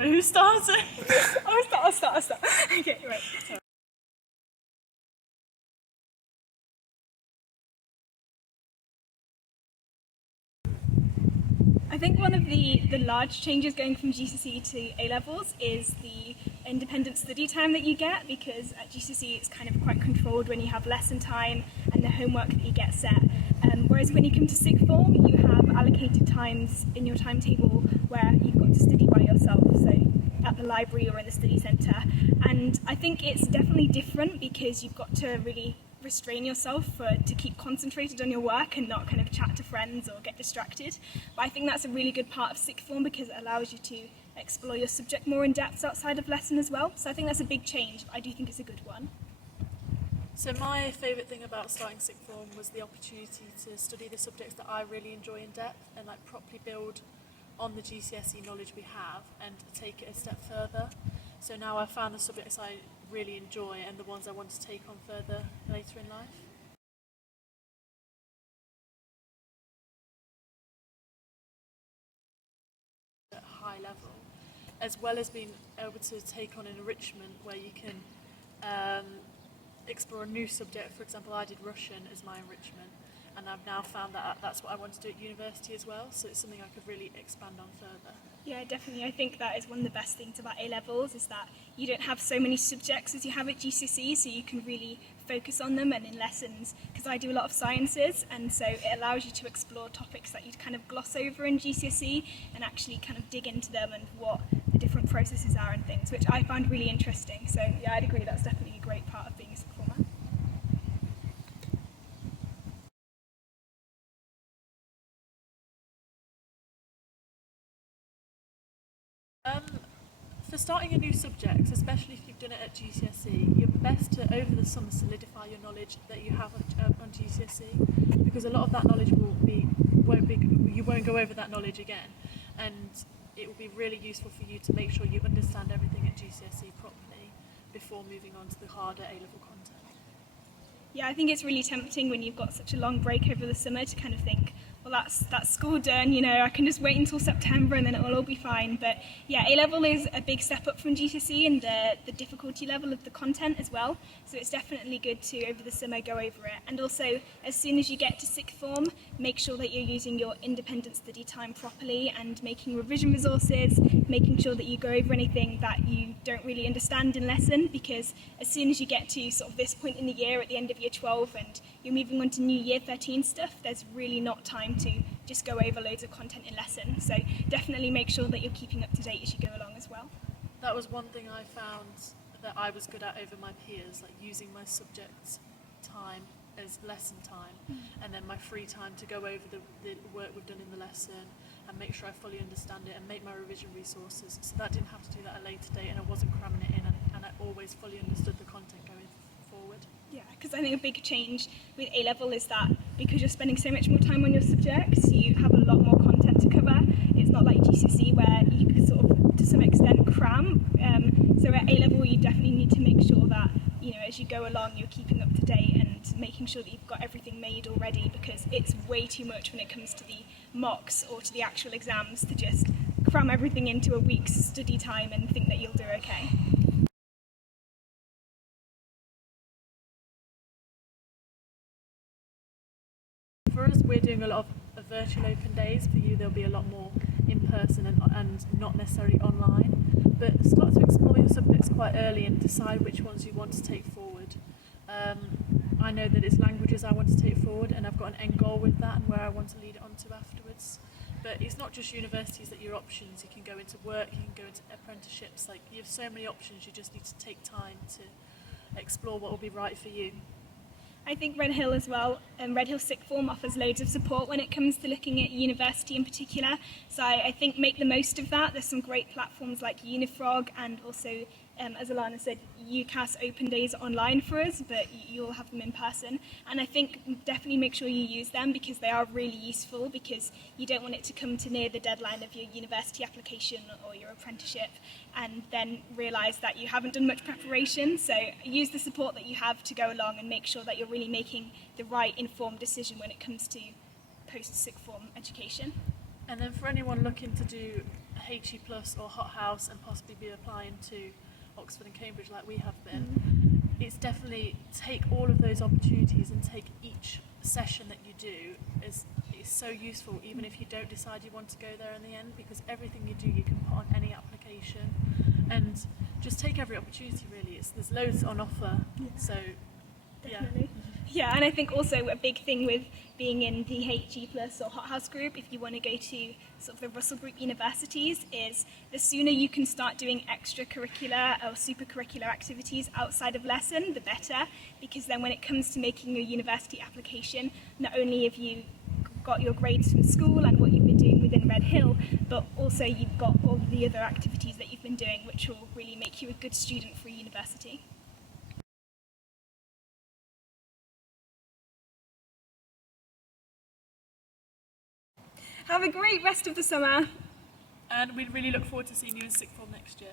Who starts? I'll start. Okay, right. Sorry. I think one of the large changes going from GCSE to A-levels is the independent study time that you get, because at GCSE it's kind of quite controlled when you have lesson time and the homework that you get set. Whereas when you come to sixth form, you have allocated times in your timetable where you've got to study by yourself, so at the library or in the study centre. And I think it's definitely different because you've got to really restrain yourself to keep concentrated on your work and not kind of chat to friends or get distracted. But I think that's a really good part of sixth form because it allows you to explore your subject more in depth outside of lesson as well. So I think that's a big change, but I do think it's a good one. So my favourite thing about starting sixth form was the opportunity to study the subjects that I really enjoy in depth and like properly build on the GCSE knowledge we have and take it a step further. So now I've found the subjects I really enjoy and the ones I want to take on further later in life. At a high level, as well as being able to take on an enrichment where you can explore a new subject. For example, I did Russian as my enrichment, and I've now found that that's what I want to do at university as well, so it's something I could really expand on further. Yeah, definitely. I think that is one of the best things about A-levels is that you don't have so many subjects as you have at GCSE, so you can really focus on them and in lessons, because I do a lot of sciences, and so it allows you to explore topics that you'd kind of gloss over in GCSE and actually kind of dig into them and what the different processes are and things, which I found really interesting. So yeah, I'd agree that's definitely a great part of being a sixth former. For starting a new subject, especially if you've done it at GCSE, you're best to over the summer solidify your knowledge that you have on GCSE, because a lot of that knowledge you won't go over that knowledge again, and it will be really useful for you to make sure you understand everything at GCSE properly before moving on to the harder A-level content. Yeah, I think it's really tempting when you've got such a long break over the summer to kind of think, well, that's school done, you know, I can just wait until September and then it will all be fine. But yeah, A-level is a big step up from GCSE and the difficulty level of the content as well. So it's definitely good to, over the summer, go over it. And also, as soon as you get to sixth form, make sure that you're using your independent study time properly and making revision resources, making sure that you go over anything that you don't really understand in lesson, because as soon as you get to sort of this point in the year, at the end of year 12, and you're moving on to new year 13 stuff, there's really not time to just go over loads of content in lesson. So definitely make sure that you're keeping up to date as you go along as well. That was one thing I found that I was good at over my peers, like using my subject time as lesson time, and then my free time to go over the work we've done in the lesson and make sure I fully understand it and make my revision resources. So that didn't have to do that at a later date, and I wasn't cramming it in, and I always fully understood the content going forward. Yeah, because I think a big change with A-level is that because you're spending so much more time on your subjects, you have a lot more content to cover. It's not like GCSE where you could sort of, to some extent, cram. So at A-level, you definitely need to make sure that, you know, as you go along, you're keeping up to date and making sure that you've got everything made already, because it's way too much when it comes to the mocks or to the actual exams to just cram everything into a week's study time and think that you'll do okay. For us, we're doing a lot of virtual open days. For you, there'll be a lot more in person and not necessarily online. But start to explore your subjects quite early and decide which ones you want to take forward. I know that it's languages I want to take forward, and I've got an end goal with that and where I want to lead it on to afterwards. But it's not just universities that are your options. You can go into work, you can go into apprenticeships. Like, you have so many options, you just need to take time to explore what will be right for you. I think Red Hill as well, Red Hill Sixth Form offers loads of support when it comes to looking at university in particular. So I think make the most of that. There's some great platforms like Unifrog, and also, as Alana said, UCAS open days online for us, but you'll have them in person. And I think definitely make sure you use them because they are really useful, because you don't want it to come to near the deadline of your university application or your apprenticeship and then realise that you haven't done much preparation. So use the support that you have to go along and make sure that you're really making the right informed decision when it comes to post-sixth form education. And then for anyone looking to do HE Plus or Hot House and possibly be applying to Oxford and Cambridge like we have been, it's definitely take all of those opportunities and take each session that you do is so useful, even if you don't decide you want to go there in the end, because everything you do you can put on any application, and just take every opportunity really. There's loads on offer, so Definitely. Yeah, and I think also a big thing with being in the HE Plus or Hot House group, if you want to go to sort of the Russell Group universities, is the sooner you can start doing extracurricular or supercurricular activities outside of lesson, the better, because then when it comes to making your university application, not only have you got your grades from school and what you've been doing within Red Hill, but also you've got all the other activities that you've been doing, which will really make you a good student for university. Have a great rest of the summer. and we really look forward to seeing you in sixth form next year.